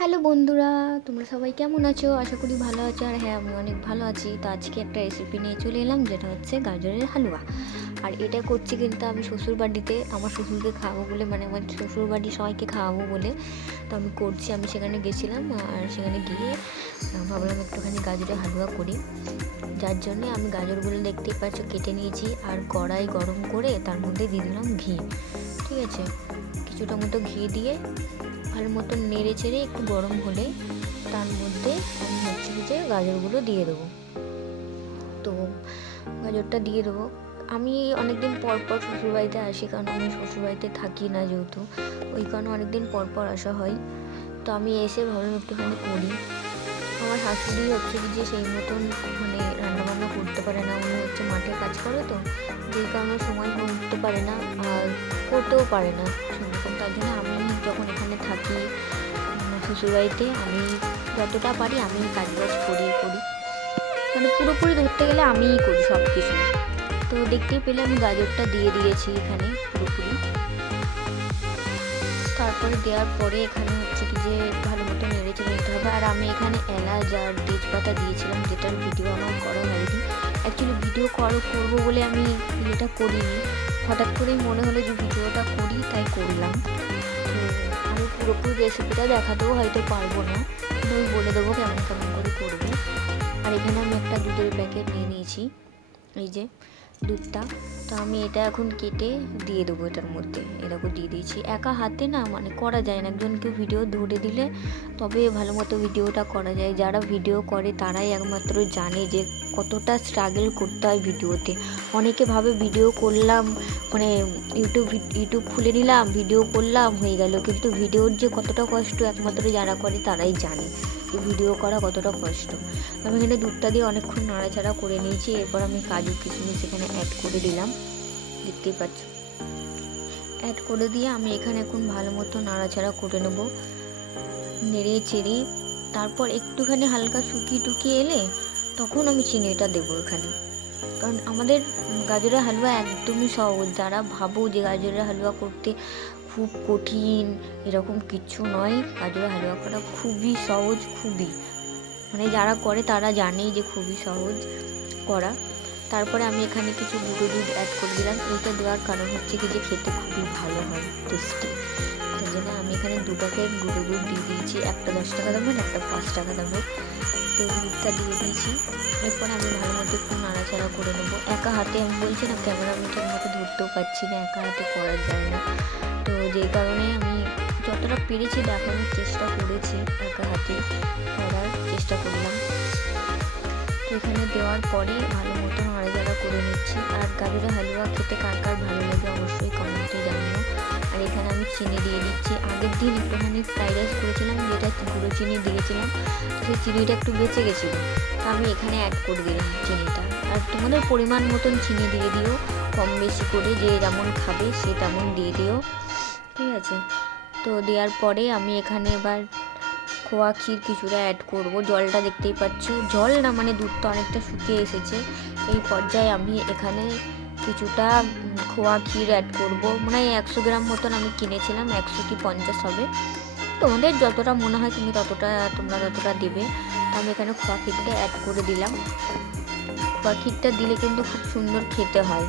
Hello বন্ধুরা, তোমরা সবাই কেমন আছো? আশা করি ভালো আছো। আর হ্যাঁ, আমি অনেক ভালো আছি। তো আজকে একটা রেসিপি নিয়ে চলে এলাম, যেটা হচ্ছে গাজরের হালুয়া। আর এটা করছি কিন্তু আমি শ্বশুরবাড়িতে আমার শ্বশুরকে খাওয়াবো বলে, মানে আমার শ্বশুরবাড়ির সবাইকে খাওয়াবো বলে। তো আমি করছি, আমি সেখানে গেছিলাম। আর সেখানে গিয়ে ভাবলাম একটুখানি গাজরের হালুয়া করি। যার জন্যে আমি গাজরগুলো দেখতেই পাচ্ছ কেটে নিয়েছি। আর কড়াই গরম করে তার মধ্যে দিয়ে দিলাম ঘি। ঠিক আছে, কিছুটা মতো ঘি দিয়ে ভালো মতো নেড়ে চেড়ে একটু গরম হলে তার মধ্যে আমি হচ্ছে যে গাজরগুলো দিয়ে দেবো। তো গাজরটা দিয়ে দেবো। আমি অনেকদিন পর পর শ্বশুরবাড়িতে আসি, কারণ আমি শ্বশুরবাড়িতে থাকি না যেহেতু, ওই কারণে অনেকদিন পর পর আসা হয়। তো আমি এসে ভাবলাম একটুখানি করি। আমার শাশুড়ি হচ্ছে কি যে সেই মতন মানে রান্নাবান্না করতে পারে না, উনি হচ্ছে মাঠে কাজ করে, তো যেই কারণে সময় হয়ে উঠতে পারে না আর করতেও পারে না সেরকম। তার জন্য আমি যখন এখানে থাকি শ্বশুরবাড়িতে, আমি যতটা পারি আমি কাজবাজ করি, মানে পুরোপুরি ধরতে গেলে আমিই করি সব কিছু। তো দেখতেই পেলে আমি গাজরটা দিয়ে দিয়েছি এখানে পুরোপুরি। তারপরে দেওয়ার পরে এখানে হচ্ছে কি যে ভালো মতো নেড়ে চেড়ে নিতে হবে। আর আমি এখানে এলাচ আর তেজপাতা দিয়েছিলাম, যেটার ভিডিও আমার করা হয়নি। অ্যাকচুয়ালি ভিডিও করবো বলে আমি এটা করিনি, হঠাৎ করেই মনে হলো যে ভিডিওটা করি, তাই করলাম। তো আমি পুরোপুরি রেসিপিটা দেখাতেও হয়তো পারবো না, কিন্তু আমি বলে দেবো কেমন কেমন করে করবে। আর এখানে আমি একটা দুধের প্যাকেট নিয়ে নিয়েছি, এই যে দুধটা। তো আমি এটা এখন কেটে দিয়ে দেবো এটার মধ্যে। এরকম দিয়ে দিয়েছি। একা হাতে না মানে করা যায় না, একজনকে ভিডিও ধরে দিলে তবে ভালো মতো ভিডিওটা করা যায়। যারা ভিডিও করে তারাই একমাত্র জানে যে কতটা স্ট্রাগল করতে হয় ভিডিওতে। অনেকে ভাবে ভিডিও করলাম মানে ইউটিউব খুলে নিলাম, ভিডিও করলাম, হয়ে গেল, কিন্তু ভিডিওর যে কতটা কষ্ট একমাত্র যারা করে তারাই জানে যে ভিডিও করা কতটা কষ্ট। আমি এখানে দুধটা দিয়ে অনেকক্ষণ নাড়াচাড়া করে নিয়েছি। এরপর আমি কাজু কিশমিশ এখানে অ্যাড করে দিলাম, দেখতেই পাচ্ছ। অ্যাড করে দিয়ে আমি এখানে এখন ভালো মতো নাড়াচাড়া করে নেবো, নেড়ে চেড়ে। তারপর একটুখানি হালকা শুকিয়ে এলে তখন আমি চিনিটা দেবো এখানে। কারণ আমাদের গাজরের হালুয়া একদমই সহজ। যারা ভাবো যে গাজরের হালুয়া করতে খুব কঠিন, এরকম কিচ্ছু নয়। গাজরের হালুয়া করা খুবই সহজ, খুবই, মানে যারা করে তারা জানেই যে খুবই সহজ করা। তারপরে আমি এখানে কিছু গুঁড়ো দুধ অ্যাড করে দিলাম। এইটা দেওয়ার কারণ হচ্ছে কি যে খেতে খুবই ভালো হয়, টেস্টি। তার জন্য আমি এখানে 2 প্যাকেট গুঁড়ো দুধ দিয়ে দিয়েছি, একটা 10 টাকা দামের, একটা 5 টাকা দামের। তো দুধটা দিয়ে দিয়েছি। এরপর আমি ভালো মতো একটু নাড়াচাড়া করে নেবো। একা হাতে, আমি বলছি না ক্যামেরা আমি ঠিক মতো ধরতেও পারছি না, একা হাতে করা যায় না। তো যেই কারণে আমি যতটা পেরেছি দেখানোর চেষ্টা করেছি, একা হাতে করার চেষ্টা করলাম। তো এখানে দেওয়ার পরে ভালো মতো নাড়াচাড়া করে নিচ্ছি। আর গাজরের হালুয়া খেতে কার কার ভালো লাগে অবশ্যই কমেন্টে জানিও। আর এখানে আমি চিনি দিয়ে দিচ্ছি। আগের দিন একটুখানি ফ্রাইড রাইস করেছিলাম, যেটা গুঁড়ো চিনি দিয়েছিলাম, তো সেই চিনিটা একটু বেঁচে গেছিলো, তো আমি এখানে অ্যাড করে দিলাম চিনিটা। আর তোমাদের পরিমাণ মতন চিনি দিয়ে দিও, কম বেশি করে, যে যেমন খাবে সে তেমন দিয়ে দিও, ঠিক আছে। তো দেওয়ার পরে আমি এখানে এবার খোয়া ক্ষীর কিছুটা অ্যাড করব। জলটা দেখতেই পাচ্ছ, জল না মানে দুধটা অনেকটা শুকিয়ে এসেছে। এই পর্যায়ে আমি এখানে কিছুটা খোয়া ক্ষীর অ্যাড করব। মানে 100 গ্রাম মতন আমি কিনেছিলাম, 100 কি 50 হবে, তোমাদের যতটা মনে হয় তোমরা ততটা দেবে। তো আমি এখানে খোয়া ক্ষীরটা অ্যাড করে দিলাম। খোয়া ক্ষীরটা দিলে কিন্তু খুব সুন্দর খেতে হয়,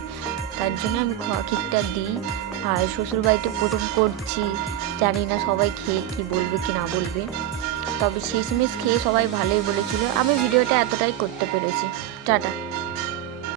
তার জন্য আমি খোয়া ক্ষীরটা দিই। আর শ্বশুরবাড়িতে প্রথম করছি, জানি না সবাই খেয়ে কি বলবে কি না বলবে, তবে শেষমেশ খেয়ে সবাই ভালোই বলেছিল। আমি ভিডিওটা এতটাই করতে পেরেছি। টাটা।